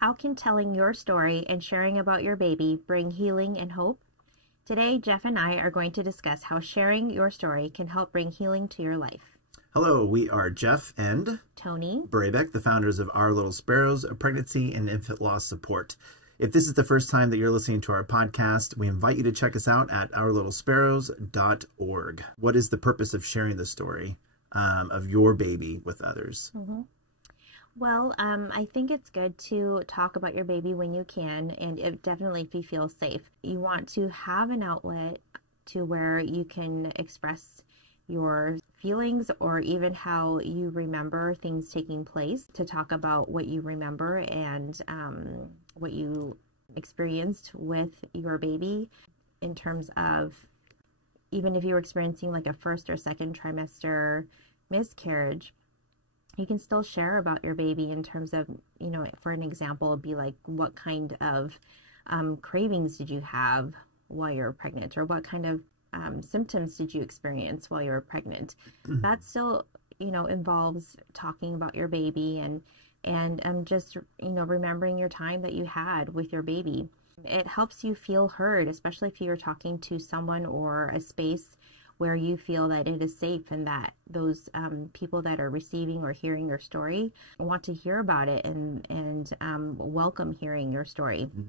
How can telling your story and sharing about your baby bring healing and hope? Today, Jeff and I are going to discuss how sharing your story can help bring healing to your life. Hello, we are Jeff and Tony Brabeck, the founders of Our Little Sparrows, a pregnancy and infant loss support. If this is the first time that you're listening to our podcast, we invite you to check us out at ourlittlesparrows.org. What is the purpose of sharing the story of your baby with others? Mm-hmm. Well, I think it's good to talk about your baby when you can, and definitely if you feel safe. You want to have an outlet to where you can express your feelings or even how you remember things taking place, to talk about what you remember and what you experienced with your baby in terms of even if you were experiencing like a first or second trimester miscarriage. You can still share about your baby in terms of, for an example, it'd be like, what kind of cravings did you have while you were pregnant? Or what kind of symptoms did you experience while you were pregnant? That still, involves talking about your baby and just, remembering your time that you had with your baby. It helps you feel heard, especially if you're talking to someone or a space where you feel that it is safe and that those people that are receiving or hearing your story want to hear about it and welcome hearing your story. Mm-hmm.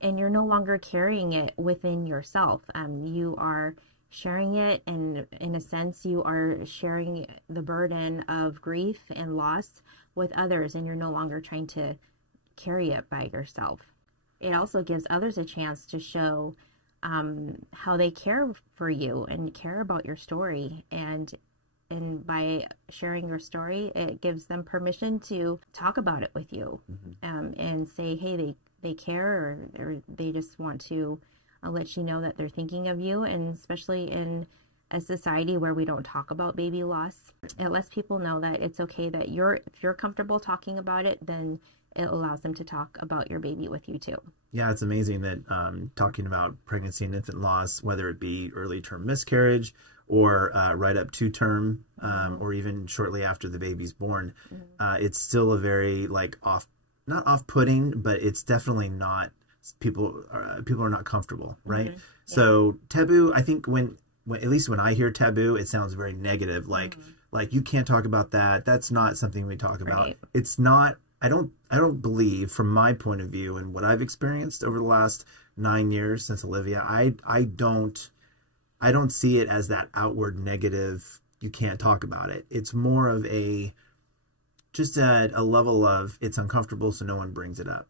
And you're no longer carrying it within yourself. You are sharing it, and in a sense, you are sharing the burden of grief and loss with others, and you're no longer trying to carry it by yourself. It also gives others a chance to show how they care for you and care about your story, and by sharing your story, it gives them permission to talk about it with you. Mm-hmm. And say, hey, they care, or they just want to let you know that they're thinking of you. And especially in a society where we don't talk about baby loss, it lets people know that it's okay, that if you're comfortable talking about it, then it allows them to talk about your baby with you too. Yeah, it's amazing that talking about pregnancy and infant loss, whether it be early term miscarriage or right up to term, or even shortly after the baby's born, it's still a very not off-putting, but it's definitely not, people are not comfortable, right? Mm-hmm. Yeah. So taboo, I think when at least when I hear taboo, it sounds very negative, like you can't talk about that. That's not something we talk about. Right. It's not. I don't believe, from my point of view and what I've experienced over the last 9 years since Olivia, I don't see it as that outward negative, you can't talk about it. It's more of just a level of, it's uncomfortable, so no one brings it up,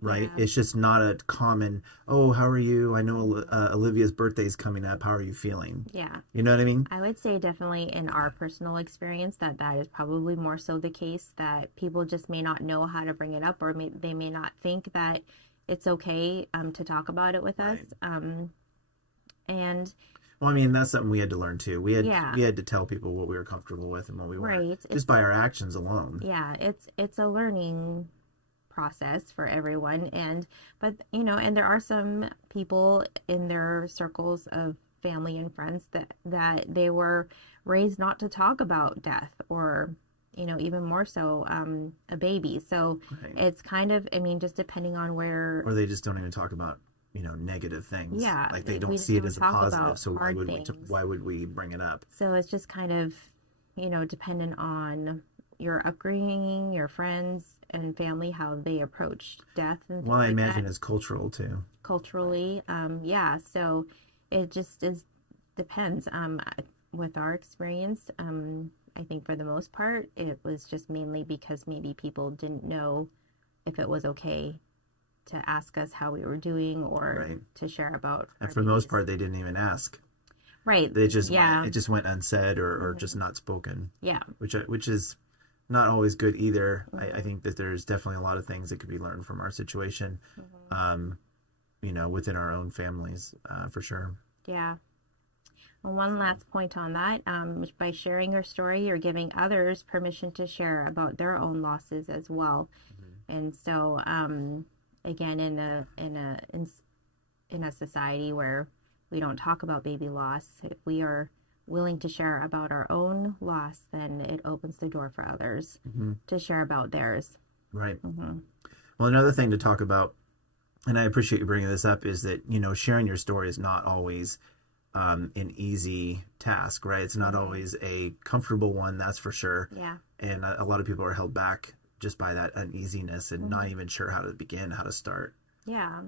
right? Yeah. It's just not a common, oh, how are you? I know Olivia's birthday is coming up. How are you feeling? Yeah. You know what I mean? I would say definitely in our personal experience that is probably more so the case, that people just may not know how to bring it up, or they may not think that it's okay to talk about it with us. And well, I mean, that's something we had to learn too. We had to tell people what we were comfortable with and what we weren't, just by our actions alone. Yeah, it's a learning process for everyone, and there are some people in their circles of family and friends that they were raised not to talk about death, or even more so a baby. So It's kind of, just depending on where, or they just don't even talk about negative things. Yeah, like they don't see it as a positive. So why would we bring it up? So it's just kind of dependent on your upbringing, your friends and family, how they approach death. And well, I imagine it's cultural too. Culturally, yeah. So it just depends. With our experience, I think for the most part, it was just mainly because maybe people didn't know if it was okay to ask us how we were doing, or to share about. And for the most part, they didn't even ask. Right. They just it just went unsaid, or just not spoken. Yeah. Which is not always good either. Mm-hmm. I think that there's definitely a lot of things that could be learned from our situation, within our own families, for sure. Yeah. Well, one last point on that, by sharing your story, you're giving others permission to share about their own losses as well. Mm-hmm. And so, again, in a society where we don't talk about baby loss, if we are willing to share about our own loss, then it opens the door for others to share about theirs. Right. Mm-hmm. Well, another thing to talk about, and I appreciate you bringing this up, is that, sharing your story is not always an easy task, right? It's not always a comfortable one, that's for sure. Yeah. And a lot of people are held back just by that uneasiness and not even sure how to begin, how to start. Yeah.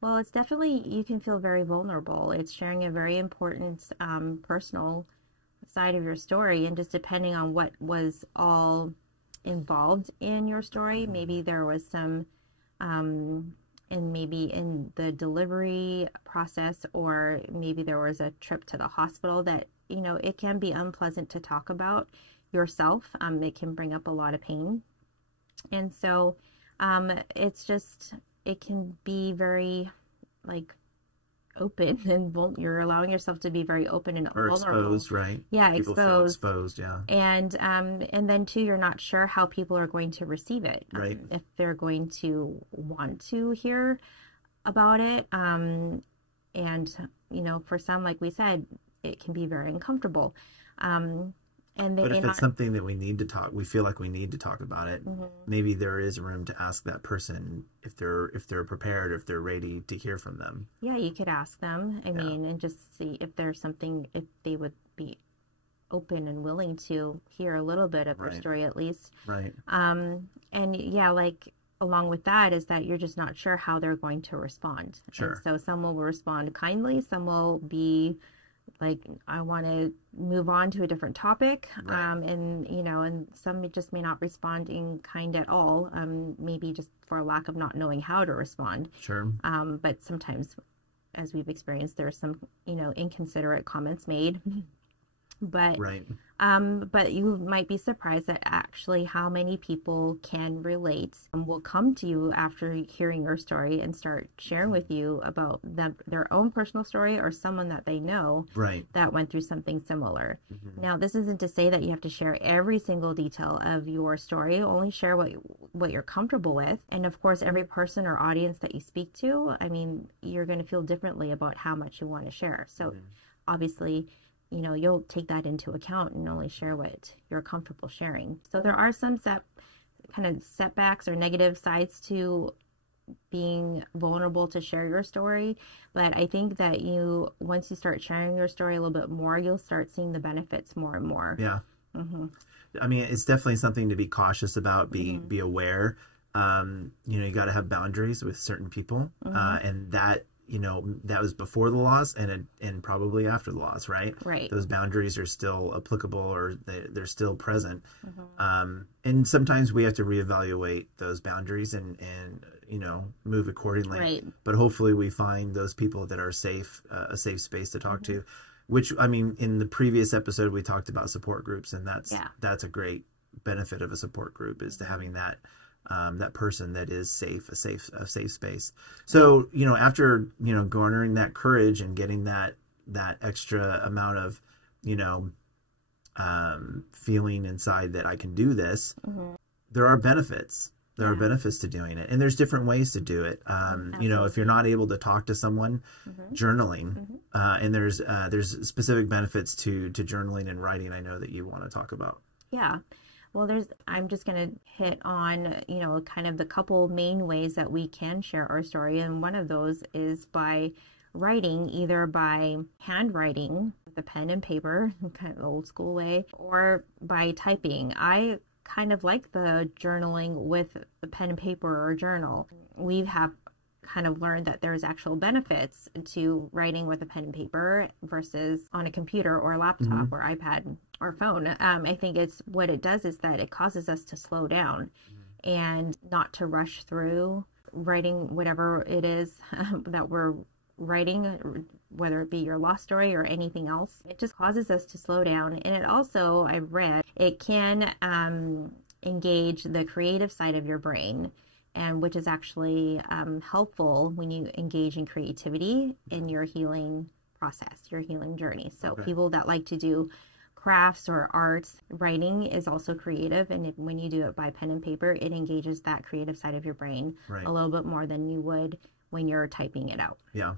Well, it's definitely, you can feel very vulnerable. It's sharing a very important personal side of your story. And just depending on what was all involved in your story, maybe there was some, and maybe in the delivery process, or maybe there was a trip to the hospital that, it can be unpleasant to talk about yourself. It can bring up a lot of pain. And so it's just, it can be very open and you're allowing yourself to be very open and or vulnerable. Exposed, right? Yeah, people feel exposed, yeah. And then too, you're not sure how people are going to receive it. Right. If they're going to want to hear about it. And for some, like we said, it can be very uncomfortable. But if it's something that we feel like we need to talk about it, maybe there is room to ask that person if they're prepared, or if they're ready to hear from them. Yeah, you could ask them. I mean, and just see if there's something, if they would be open and willing to hear a little bit of your story at least. Right. And yeah, along with that is that you're just not sure how they're going to respond. Sure. And so some will respond kindly, some will be I want to move on to a different topic. Right. And some just may not respond in kind at all. Maybe just for lack of not knowing how to respond. Sure. But sometimes, as we've experienced, there are some, inconsiderate comments made. But right. But you might be surprised at actually how many people can relate and will come to you after hearing your story and start sharing with you about their own personal story, or someone that they know that went through something similar. Now, this isn't to say that you have to share every single detail of your story. Only share what you're comfortable with. And of course, every person or audience that you speak to, I mean, you're going to feel differently about how much you want to share. So obviously, you'll take that into account and only share what you're comfortable sharing. So there are some kind of setbacks or negative sides to being vulnerable to share your story. But I think that once you start sharing your story a little bit more, you'll start seeing the benefits more and more. Yeah. I mean, it's definitely something to be cautious about, be aware. You got to have boundaries with certain people. And that, that was before the loss and probably after the loss, right? Right. Those boundaries are still applicable, or they're still present. And sometimes we have to reevaluate those boundaries and move accordingly. Right. But hopefully we find those people that are safe, a safe space to talk to, which, I mean, in the previous episode, we talked about support groups, and that's a great benefit of a support group, is to having that person that is safe, a safe space. So, after, garnering that courage and getting that extra amount of, feeling inside that I can do this, there are benefits. There are benefits to doing it, and there's different ways to do it. If you're not able to talk to someone, journaling, and there's specific benefits to journaling and writing, I know that you want to talk about. Yeah. Well, I'm just going to hit on, kind of the couple main ways that we can share our story. And one of those is by writing, either by handwriting with a pen and paper, kind of old school way, or by typing. I kind of like the journaling with the pen and paper or journal. We have kind of learned that there's actual benefits to writing with a pen and paper versus on a computer or a laptop or iPad or phone. I think what it does is that it causes us to slow down and not to rush through writing whatever it is that we're writing, whether it be your lost story or anything else. It just causes us to slow down. And it also, I've read, it can engage the creative side of your brain, and which is actually helpful when you engage in creativity in your healing process, your healing journey. So people that like to do crafts or arts, writing is also creative. And when you do it by pen and paper, it engages that creative side of your brain a little bit more than you would when you're typing it out. Yeah.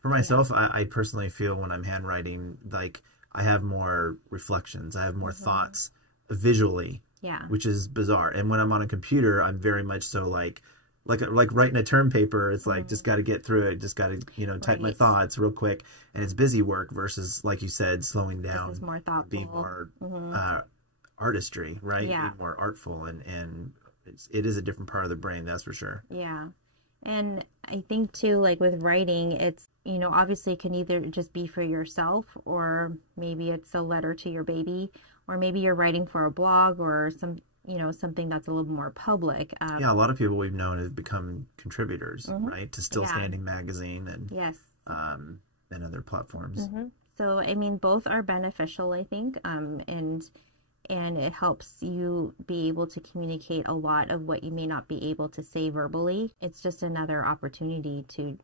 For myself, I personally feel when I'm handwriting, like I have more reflections. I have more thoughts visually. Yeah. Which is bizarre. And when I'm on a computer, I'm very much so like like writing a term paper. It's like, Mm-hmm. just got to get through it. Just got to, type my Right. thoughts real quick. And it's busy work versus, like you said, slowing This is down, more being thoughtful. more Mm-hmm. artistry, right? Yeah. Being more artful, and it is a different part of the brain, that's for sure. Yeah. And I think too, like with writing, it's, obviously it can either just be for yourself, or maybe it's a letter to your baby, or maybe you're writing for a blog or something that's a little more public. Yeah, a lot of people we've known have become contributors, Mhm. right? To Still Yeah. Standing magazine Yes. and other platforms. So, I mean, both are beneficial, I think, and it helps you be able to communicate a lot of what you may not be able to say verbally. It's just another opportunity to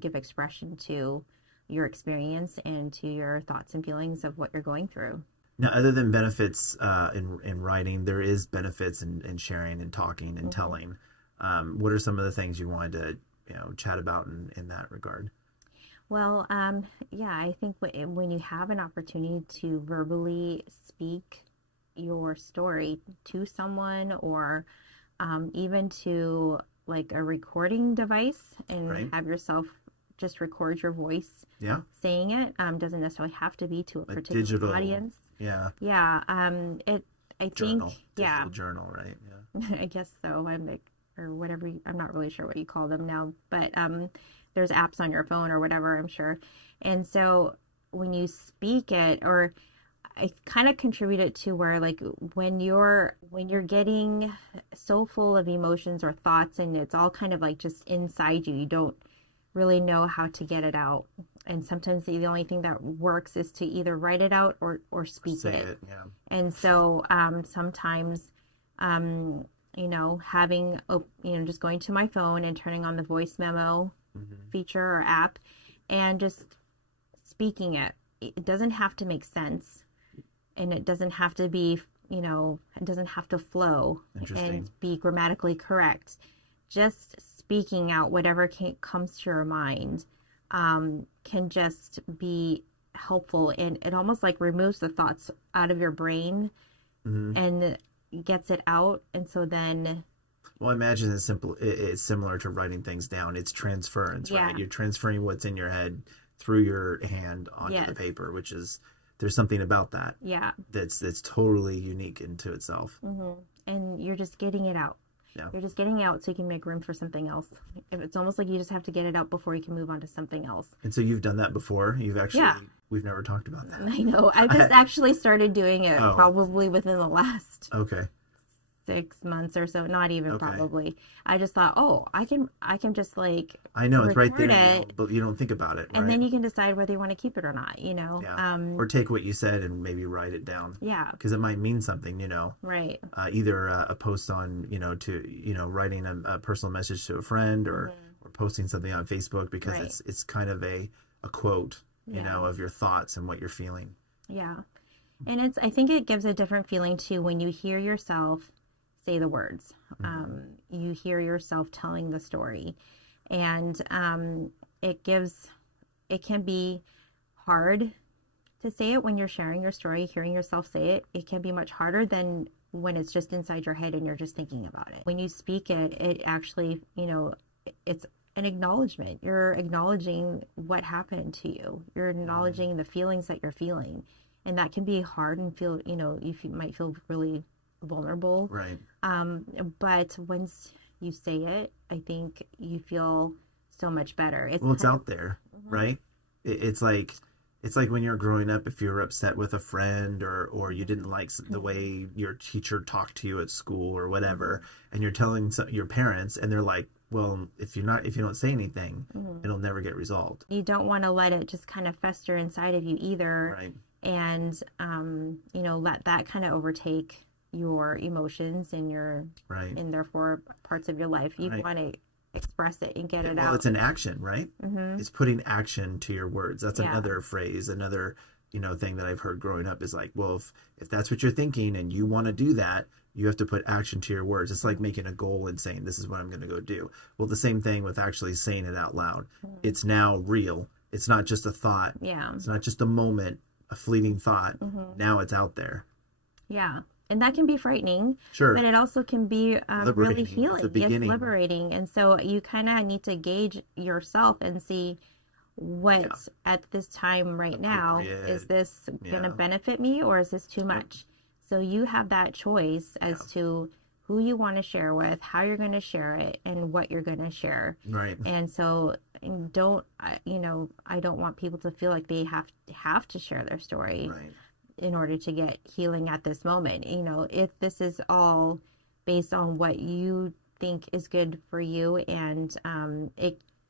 give expression to your experience and to your thoughts and feelings of what you're going through. Now, other than benefits in writing, there is benefits in sharing and talking and telling. What are some of the things you wanted to chat about in that regard? Well, yeah, I think when you have an opportunity to verbally speak your story to someone, or even to like a recording device, and Right. have yourself just record your voice Yeah, saying it, doesn't necessarily have to be to a particular digital audience. yeah Yeah, I journal, think, yeah, digital journal, right? Yeah. I guess so. I'm like, or whatever. I'm not really sure what you call them now, but there's apps on your phone or whatever, I'm sure. And so when you speak it, or I kind of contribute it to where, like, when you're getting so full of emotions or thoughts, and it's all kind of like just inside you, you don't really know how to get it out. And sometimes the only thing that works is to either write it out or speak Say it. it, yeah. And so sometimes, having, just going to my phone and turning on the voice memo feature or app, and just speaking it. It doesn't have to make sense, and it doesn't have to be, it doesn't have to flow and be grammatically correct. Just speaking out whatever comes to your mind can just be helpful, and it almost like removes the thoughts out of your brain and gets it out. And so then, well, I imagine it's similar to writing things down. It's transference, Yeah. right? You're transferring what's in your head through your hand onto Yes. the paper, which is, there's something about that yeah, that's totally unique into itself. and you're just getting it out. Yeah. You're just getting it out so you can make room for something else. It's almost like you just have to get it out before you can move on to something else. And so you've done that before. Yeah. We've never talked about that. I know. I just actually started doing it Oh. probably within the last Okay. 6 months or so. Not even Okay. probably. I just thought, I can just like I know it's right there, record it, but you don't think about it, right? and then you can decide whether you want to keep it or not. Yeah. Or take what you said and maybe write it down. Yeah. Because it might mean something, Right. either a post on, writing a personal message to a friend, or posting something on Facebook, because Right. it's kind of a quote, Yeah. of your thoughts and what you're feeling. Yeah. And I think it gives a different feeling too when you hear yourself say the words. You hear yourself telling the story, and it can be hard to say it when you're sharing your story. Hearing yourself say it can be much harder than when it's just inside your head and you're just thinking about it. When you speak it, it actually, it's an acknowledgement. You're acknowledging what happened to you. You're acknowledging the feelings that you're feeling. And that can be hard and feel, you might feel really vulnerable. Right. But once you say it, I think you feel so much better. It's out there, right? It's like when you're growing up, if you were upset with a friend, or you didn't like the way your teacher talked to you at school or whatever, and you're telling your parents, and they're like, well, if you don't say anything, it'll never get resolved. You don't want to let it just kind of fester inside of you either. Right. And, let that kind of overtake your emotions and Right. and therefore parts of your life. You Right. want to express it and get it Well, out. it's an action, right? It's putting action to your words. That's Yeah. another phrase, another thing that I've heard growing up is like, well, if that's what you're thinking and you want to do that, you have to put action to your words. It's like making a goal and saying, this is what I'm going to go do. Well, the same thing with actually saying it out loud. It's now real. It's not just a thought. Yeah. It's not just a moment, a fleeting thought. Now it's out there. Yeah. and that can be frightening, Sure. but it also can be really Liberating at the healing. Yes, beginning. liberating. And so you kind of need to gauge yourself and see what at this time right now, is this going to benefit me or is this too much? So you have that choice as to who you want to share with, how you're going to share it, and what you're going to share. Right. And so don't, you know, I don't want people to feel like they have to share their story in order to get healing at this moment. You know, if this is all based on what you think is good for you, and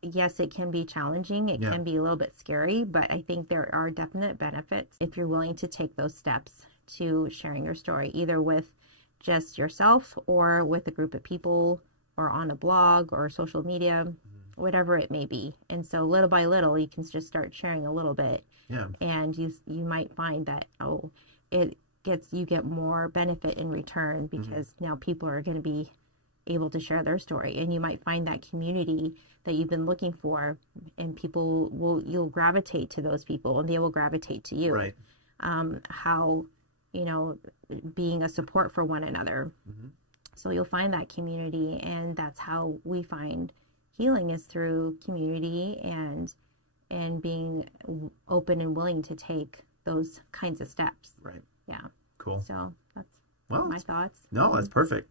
yes, it can be challenging. It can be a little bit scary, but I think there are definite benefits if you're willing to take those steps to sharing your story, either with just yourself or with a group of people or on a blog or social media, whatever it may be. And so little by little, you can just start sharing a little bit. Yeah. And you might find that, you get more benefit in return, because now people are going to be able to share their story, and you might find that community that you've been looking for, and you'll gravitate to those people and they will gravitate to you. Right. How, you know, being a support for one another. So you'll find that community, and that's how we find healing, is through community and being open and willing to take those kinds of steps. Right. Yeah. Cool. So that's my thoughts. No, that's perfect.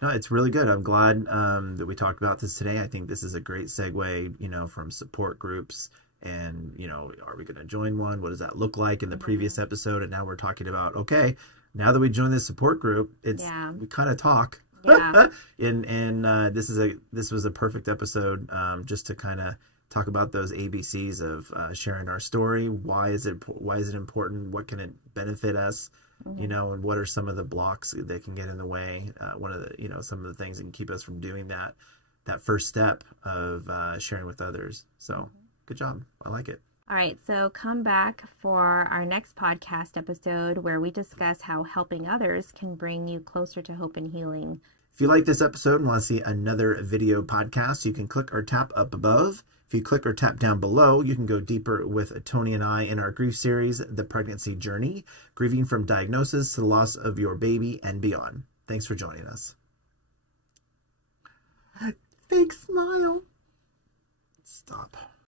No, it's really good. I'm glad that we talked about this today. I think this is a great segue, you know, from support groups. And, you know, are we going to join one? What does that look like in the previous episode? And now we're talking about, okay, now that we join this support group, we kind of talk. Yeah. and this was a perfect episode just to kind of talk about those ABCs of sharing our story. Why is it important? What can it benefit us? You know, and what are some of the blocks that can get in the way? One of the, you know, some of the things that can keep us from doing that first step of sharing with others. So good job. I like it. All right. So come back for our next podcast episode, where we discuss how helping others can bring you closer to hope and healing. If you like this episode and want to see another video podcast, you can click or tap up above. If you click or tap down below, you can go deeper with Tony and I in our grief series, The Pregnancy Journey, grieving from diagnosis to the loss of your baby and beyond. Thanks for joining us. Fake smile. Stop.